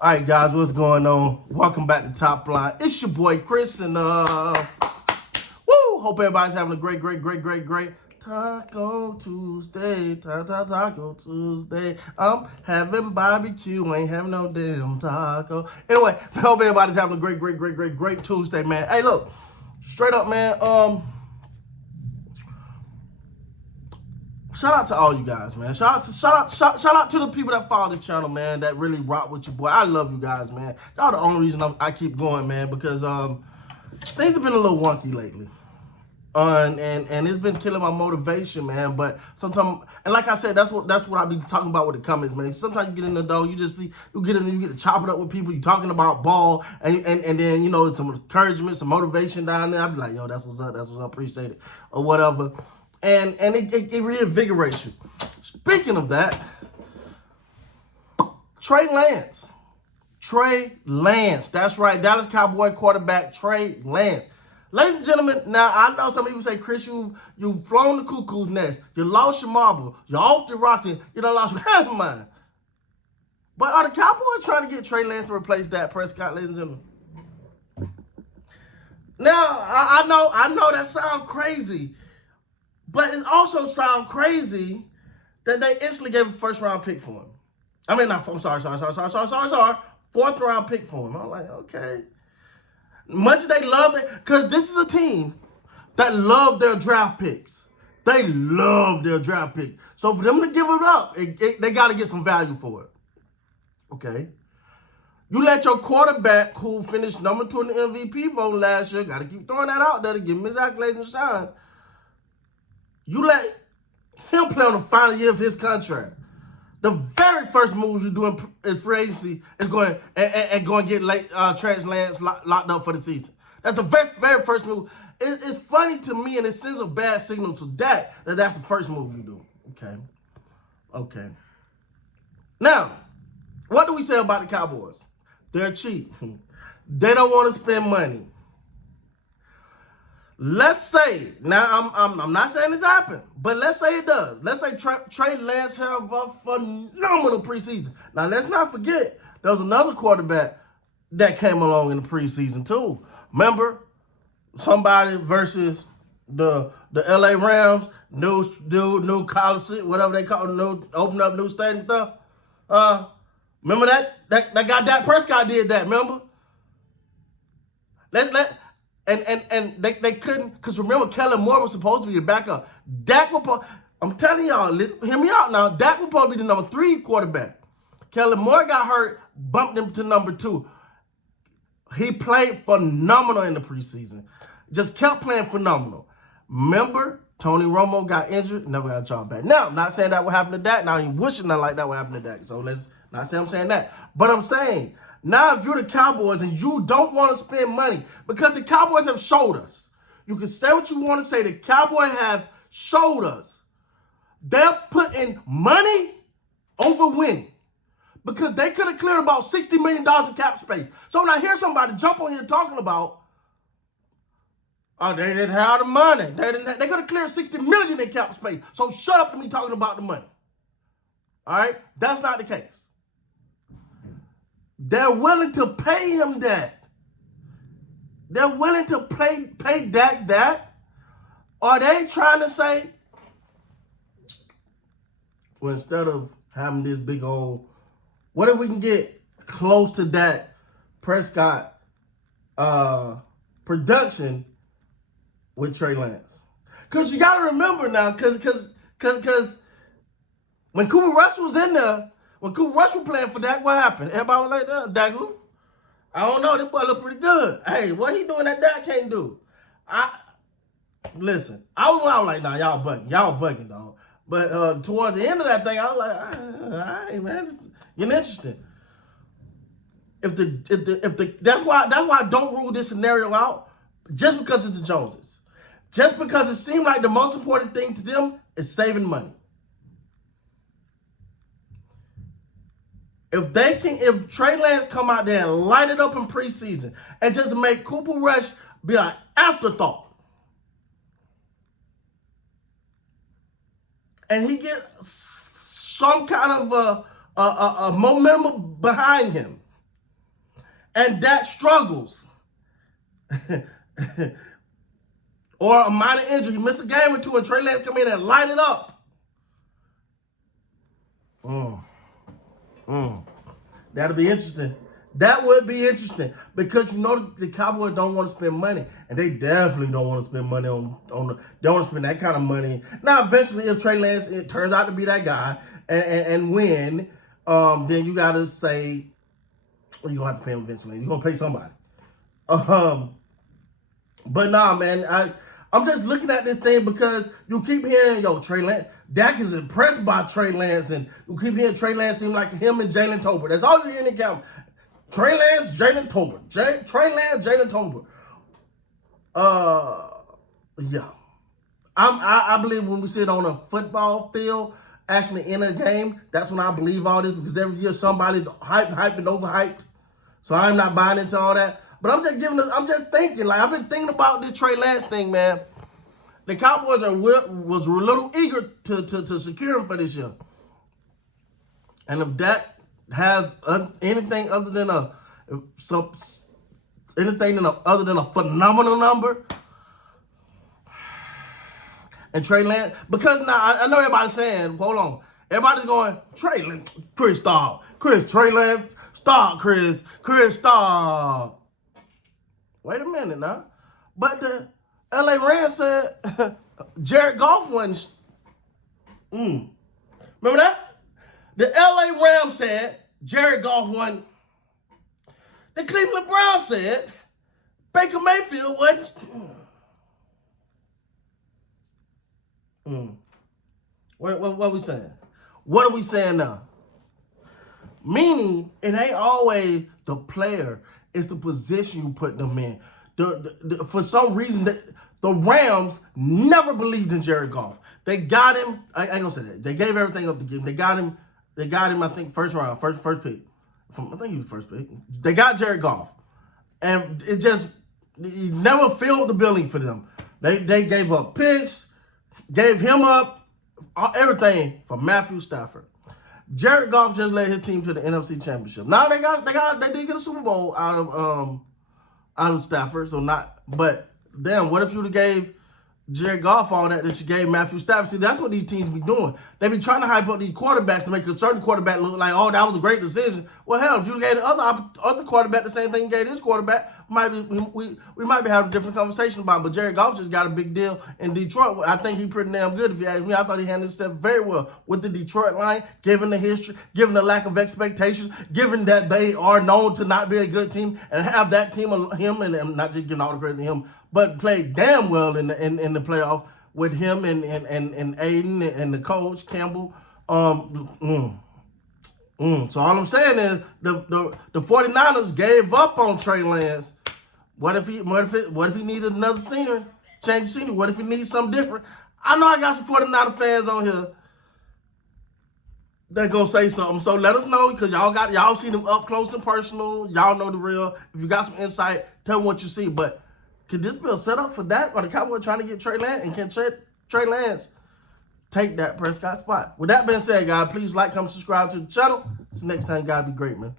All right, guys, what's going on? Welcome back to Top Line. It's your boy Chris, and hope everybody's having a great Taco Tuesday. Taco Tuesday. I'm having barbecue, ain't having no damn taco. Anyway, hope everybody's having a great Tuesday, man. Hey, look, straight up, man. Shout out to all you guys, man. Shout out to the people that follow this channel, man, that really rock with your boy. I love you guys, man. Y'all the only reason I keep going, man, because things have been a little wonky lately. And it's been killing my motivation, man. But sometimes, and like I said, that's what I be talking about with the comments, man. Sometimes you get in the door, you get to chop it up with people. You talking about ball, and then some encouragement, some motivation down there. I be like, yo, that's what's up, appreciate it, or whatever. And it reinvigorates you. Speaking of that, Trey Lance, that's right, Dallas Cowboy quarterback Trey Lance. Ladies and gentlemen, now I know some people say, Chris, you've flown the cuckoo's nest, you lost your marble, you're off the rocket, you done lost your mind. But are the Cowboys trying to get Trey Lance to replace Dak Prescott, ladies and gentlemen? Now, I know that sounds crazy, but it also sounds crazy that they instantly gave a first-round pick for him. I'm sorry. 4th-round pick for him. I'm like, okay. Much as they love it, because this is a team that love their draft picks. They love their draft pick. So for them to give it up, they got to get some value for it. Okay. You let your quarterback, who finished number 2 in the MVP vote last year, got to keep throwing that out there to give him his accolades and shine. You let him play on the final year of his contract. The very first move you do in free agency is going to get Trey Lance locked up for the season. That's the very first move. It's funny to me, and it sends a bad signal to Dak that that's the first move you do. Okay. Now, what do we say about the Cowboys? They're cheap. They don't want to spend money. Let's say, now I'm not saying this happened, but let's say it does. Let's say Trey Lance have a phenomenal preseason. Now, let's not forget, there was another quarterback that came along in the preseason too. Remember, somebody versus the LA Rams, new college, whatever they call it, open up new stadium stuff. Remember that guy Dak Prescott did that, remember? And they couldn't, because remember, Kellen Moore was supposed to be the backup. I'm telling y'all, hear me out now. Dak was supposed to be the number 3 quarterback. Kellen Moore got hurt, bumped him to number 2. He played phenomenal in the preseason. Just kept playing phenomenal. Remember, Tony Romo got injured, never got a job back. Now, I'm not saying that would happen to Dak. Now, I'm wishing nothing like that would happen to Dak. So let's not say I'm saying that. But I'm saying, now, if you're the Cowboys and you don't want to spend money, because the Cowboys have showed us, you can say what you want to say, the Cowboys have showed us, they're putting money over winning, because they could have cleared about $60 million in cap space. So when I hear somebody jump on here talking about, oh, they didn't have the money, they could have cleared $60 million in cap space. So shut up to me talking about the money. All right? That's not the case. They're willing to pay him that. They're willing to pay Dak that. Are they trying to say, well, instead of having this big old, what if we can get close to Dak Prescott production with Trey Lance? Because you got to remember now, because when Cooper Rush was in there, when Cooper Rush was playing for Dak, what happened? Everybody was like, Dak who? I don't know. This boy look pretty good. Hey, what he doing that Dak can't do? Listen, I was like, nah, y'all bugging, dog. But towards the end of that thing, I was like, all right, man, this is getting interesting. That's why I don't rule this scenario out, just because it's the Joneses. Just because it seemed like the most important thing to them is saving money. If Trey Lance come out there and light it up in preseason and just make Cooper Rush be an afterthought, and he get some kind of a momentum behind him, and Dak struggles, or a minor injury, he missed a game or two, and Trey Lance come in and light it up. That'll be interesting. That would be interesting because you know the Cowboys don't want to spend money, and they definitely don't want to spend money on they don't want to spend that kind of money. Now, eventually, if Trey Lance it turns out to be that guy and win, then you gotta say, well, you're gonna have to pay him eventually. You're gonna pay somebody. But nah, man, I'm just looking at this thing because you keep hearing, yo, Trey Lance. Dak is impressed by Trey Lance, and you keep hearing Trey Lance seem like him and Jalen Tolbert. That's all you're hearing in the camp. Trey Lance, Jalen Tolbert. Trey Lance, Jalen Tolbert. Yeah. I believe when we sit on a football field, actually in a game, that's when I believe all this, because every year somebody's hyped and overhyped. So I'm not buying into all that. But I'm just thinking, like, I've been thinking about this Trey Lance thing, man. The Cowboys was a little eager to secure him for this year. And if that has anything other than a phenomenal number, and Trey Lance, because now I know everybody's saying, hold on, everybody's going, Trey Lance, Chris, stop, Chris, Trey Lance, stop, Chris, stop. Wait a minute now, but the LA Rams said Jared Goff wasn't. Remember that? The LA Rams said Jared Goff won. The Cleveland Browns said Baker Mayfield wasn't. What are we saying? What are we saying now? Meaning, it ain't always the player, it's the position you put them in. For some reason, the Rams never believed in Jared Goff. They got him. I ain't gonna say that. They gave everything up to give him. They got him. I think first round, first pick. I think he was first pick. They got Jared Goff, and he never filled the building for them. They gave up picks, gave him up, everything for Matthew Stafford. Jared Goff just led his team to the NFC Championship. Now they did get a Super Bowl out of Stafford, but damn, what if you would have gave Jared Goff all that you gave Matthew Stafford? See, that's what these teams be doing. They be trying to hype up these quarterbacks to make a certain quarterback look like, oh, that was a great decision. Well, hell, if you gave the other quarterback the same thing you gave this quarterback, we might be having a different conversation about it. But Jared Goff just got a big deal in Detroit. I think he's pretty damn good, if you ask me. I thought he handled himself very well with the Detroit line, given the history, given the lack of expectations, given that they are known to not be a good team, and have that team of him, and I'm not just giving all the credit to him, but played damn well in the playoff with him and Aiden and the coach Campbell. So all I'm saying is the 49ers gave up on Trey Lance. What if he needed another scenery? Change the scenery. What if he needs something different? I know I got some 49er fans on here that gonna say something. So let us know, because y'all seen them up close and personal. Y'all know the real. If you got some insight, tell me what you see. But could this be a setup for that? Or the Cowboys trying to get Trey Lance? And can Trey Lance take that Prescott spot? With that being said, guys, please like, comment, subscribe to the channel. See you next time, guys. Be great, man.